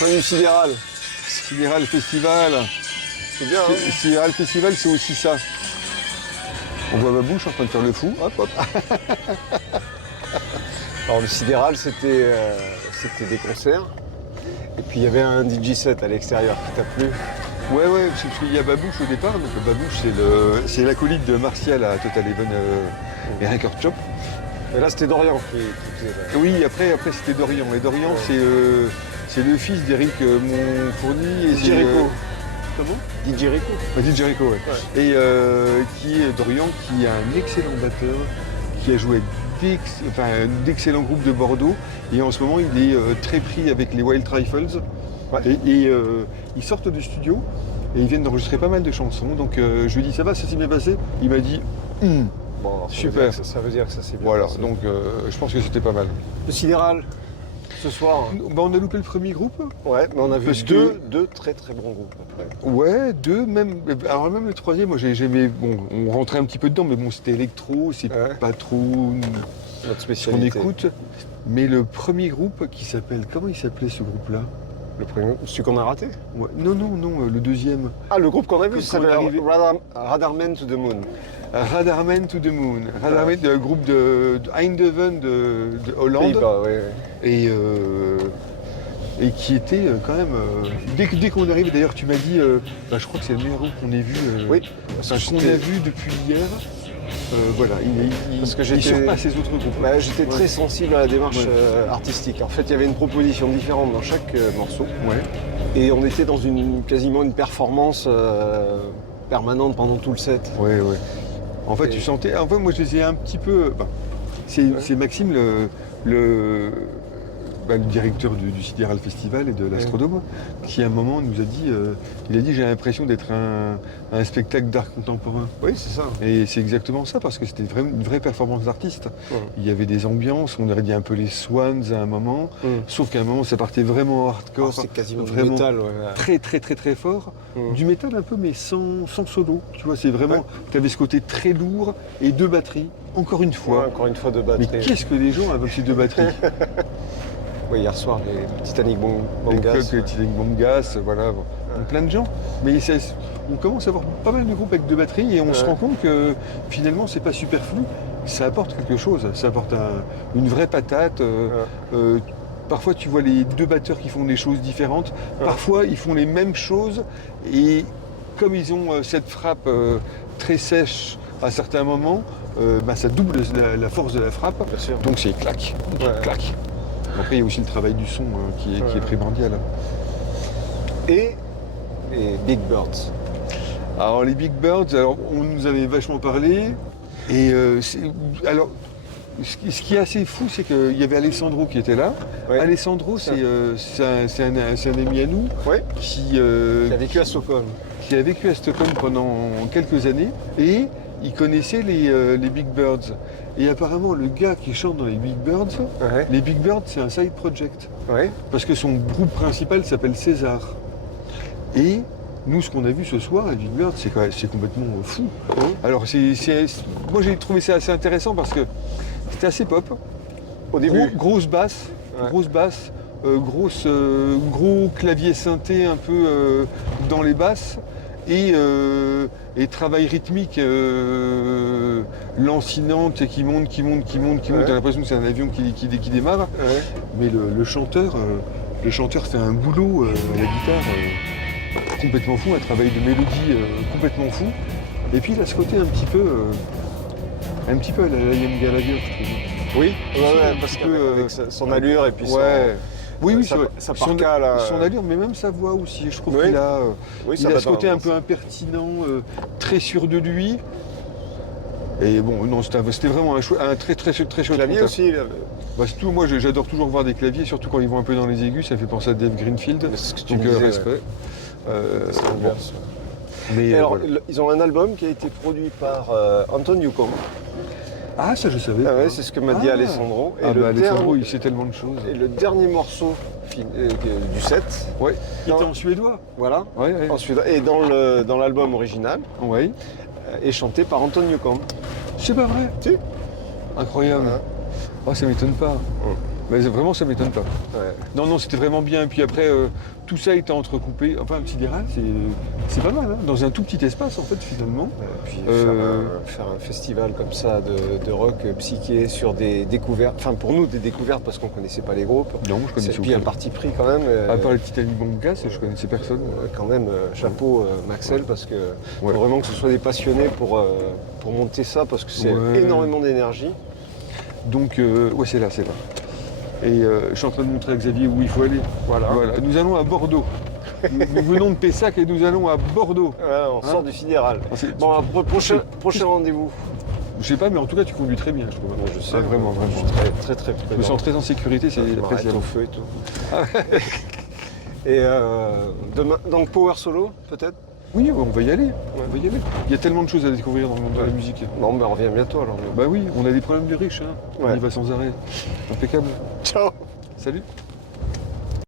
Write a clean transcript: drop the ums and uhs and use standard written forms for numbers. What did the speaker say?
fin du Sidéral. Sidéral Festival. C'est bien, hein. Sidéral Festival, c'est aussi ça. On voit ma bouche en train de faire le fou. Hop, hop. Alors le Sidéral, c'était des concerts. Et puis il y avait un DJ set à l'extérieur qui t'a plu. Ouais, parce qu'il y a Babouche au départ. Donc Babouche, c'est l'acolyte de Martial à Total Even et Record Shop. Mais là, c'était Dorian qui faisait ça. Oui, après c'était Dorian. Et Dorian, c'est le fils d'Éric Monfourny. Et Jericho. Comment DJ Rico. DJ Jericho, ouais. Et qui est Dorian, qui est un excellent batteur, qui a joué avec d'excellents groupes de Bordeaux. Et en ce moment, il est très pris avec les Wild Rifles. Ouais. Et ils sortent du studio et ils viennent d'enregistrer pas mal de chansons. Donc je lui ai dit, ça va, ça s'est bien passé? Il m'a dit, Bon, super. Ça veut dire que ça s'est bien Voilà, passé. donc je pense que c'était pas mal. Le Sidéral, ce soir. On a loupé le premier groupe. Ouais, mais on a vu Parce deux très très bons groupes après. Ouais, deux, même. Alors même le troisième, moi j'aimais. Bon, on rentrait un petit peu dedans, mais bon, c'était électro, c'est pas trop Notre ce spécialité. qu'on écoute. Mais le premier groupe qui s'appelle. Comment il s'appelait ce groupe-là? Le premier, celui qu'on a raté. Ouais. Non, le deuxième. Ah, le groupe qu'on a vu, ça Quand on est s'appelle arrivé- Radarman to the Moon. Radarman to the Moon. Radarman, le groupe de Eindhoven de Hollande. Pays-Bas, ouais. Et qui était quand même. Dès qu'on arrive, d'ailleurs, tu m'as dit, je crois que c'est le meilleur groupe qu'on ait vu. Oui. Enfin, qu'on a vu depuis hier. Voilà, Parce que il surpasse les autres groupes. Bah, j'étais très sensible à la démarche artistique. En fait, il y avait une proposition différente dans chaque morceau. Ouais. Et on était dans quasiment une performance permanente pendant tout le set. Ouais. En fait, tu sentais. En fait, moi, je les ai un petit peu. C'est Maxime, le directeur du Sidéral Festival et de l'Astrodome, qui à un moment nous a dit, il a dit, j'ai l'impression d'être un spectacle d'art contemporain. Oui, c'est ça. Et c'est exactement ça, parce que c'était une vraie performance d'artiste. Il y avait des ambiances, on aurait dit un peu les Swans à un moment, sauf qu'à un moment ça partait vraiment hardcore, C'est quasiment du vraiment métal. très fort. Du métal un peu, mais sans solo. Tu vois, c'est vraiment, tu avais ce côté très lourd et deux batteries, encore une fois. Encore une fois de Mais batterie. qu'est-ce que les gens avec ces deux batteries? Oui, hier soir, les Titanic Les Bongas. clubs, les Bongas, voilà, bon, plein de gens. Mais on commence à avoir pas mal de groupes avec deux batteries et on se rend compte que finalement c'est pas superflu, ça apporte quelque chose, ça apporte une vraie patate. Parfois tu vois les deux batteurs qui font des choses différentes, parfois ils font les mêmes choses et comme ils ont cette frappe très sèche à certains moments, ça double la force de la frappe, Bien sûr. donc c'est clac, clac. Après, il y a aussi le travail du son qui est primordial. Et les Big Birds. Alors, les Big Birds, on nous avait vachement parlé. Et alors, ce qui est assez fou, c'est qu'il y avait Alessandro qui était là. Ouais. Alessandro, c'est un ami à nous qui Qui a vécu à Stockholm. qui a vécu à Stockholm pendant quelques années. Et il connaissait les Big Birds. Et apparemment, le gars qui chante dans les Big Birds, les Big Birds, c'est un side project. Ouais. Parce que son groupe principal s'appelle César. Et nous, ce qu'on a vu ce soir, les Big Birds, c'est complètement fou. Alors, moi, j'ai trouvé ça assez intéressant parce que c'était assez pop. Au début. Grosse basse, gros clavier synthé un peu dans les basses. Et travail rythmique lancinant, tu sais, qui monte. T'as l'impression que c'est un avion qui démarre. Mais le chanteur fait un boulot à la guitare complètement fou, un travail de mélodie complètement fou. Et puis il a ce côté un petit peu à la Liam Gallagher, je trouve. Oui, parce qu'avec son allure et puis Oui, sa parka, là. son allure, mais même sa voix aussi. Je trouve Oui. qu'il a, Oui, il a ce côté un peu impertinent, très sûr de lui. Et bon, non, c'était vraiment un très chouette clavier concert. aussi. Surtout, moi, j'adore toujours voir des claviers, surtout quand ils vont un peu dans les aigus. Ça fait penser à Dave Greenfield. C'est ce que tu Donc me disais, respect. Et alors, voilà. ils ont un album qui a été produit par Anton Newcomb. Ah, ça je savais. Ah ouais, c'est ce que m'a dit Alessandro. Et Alessandro, il sait tellement de choses. Et le dernier morceau du set, Ouais. Il était en suédois. voilà, Ouais. en suédois, et dans l'album original, Ouais. est chanté par Anton Newcomb. C'est pas vrai. Si. Incroyable. Voilà. Oh, ça m'étonne pas. Mais vraiment, ça m'étonne pas. Ouais. Non, non, c'était vraiment bien. Et puis après, tout ça était entrecoupé. Enfin, un sidéral, c'est pas mal, hein, dans un tout petit espace, en fait, finalement. Et puis faire un festival comme ça de rock psyché sur des découvertes, enfin pour nous des découvertes parce qu'on connaissait pas les groupes. Non, je connaissais Et puis un aucun. parti pris quand même. À part le Titanic Bongas, je connaissais personne. Quand même, chapeau Maxel parce que Ouais. faut vraiment que ce soit des passionnés pour monter ça parce que c'est Ouais. énormément d'énergie. Donc, ouais, c'est là, c'est là. Et je suis en train de montrer à Xavier où il faut aller. Voilà. Nous allons à Bordeaux. Nous venons de Pessac et nous allons à Bordeaux. Voilà, on sort du sidéral. C'est- Bon, après, prochain rendez-vous. Je sais pas, mais en tout cas, tu conduis très bien, je trouve. Bon, je sais, Ah, vraiment, je vraiment. suis très très Je me sens très en sécurité, c'est Je m'arrête appréciable. au feu et tout. Et demain, donc Power Solo, peut-être. Oui, on va y aller. On va y aller. Il y a tellement de choses à découvrir dans le monde de la musique. Non, mais on revient bientôt alors. Bah oui, on a des problèmes de riches, hein. Ouais. On y va sans arrêt. Impeccable. Ciao. Salut.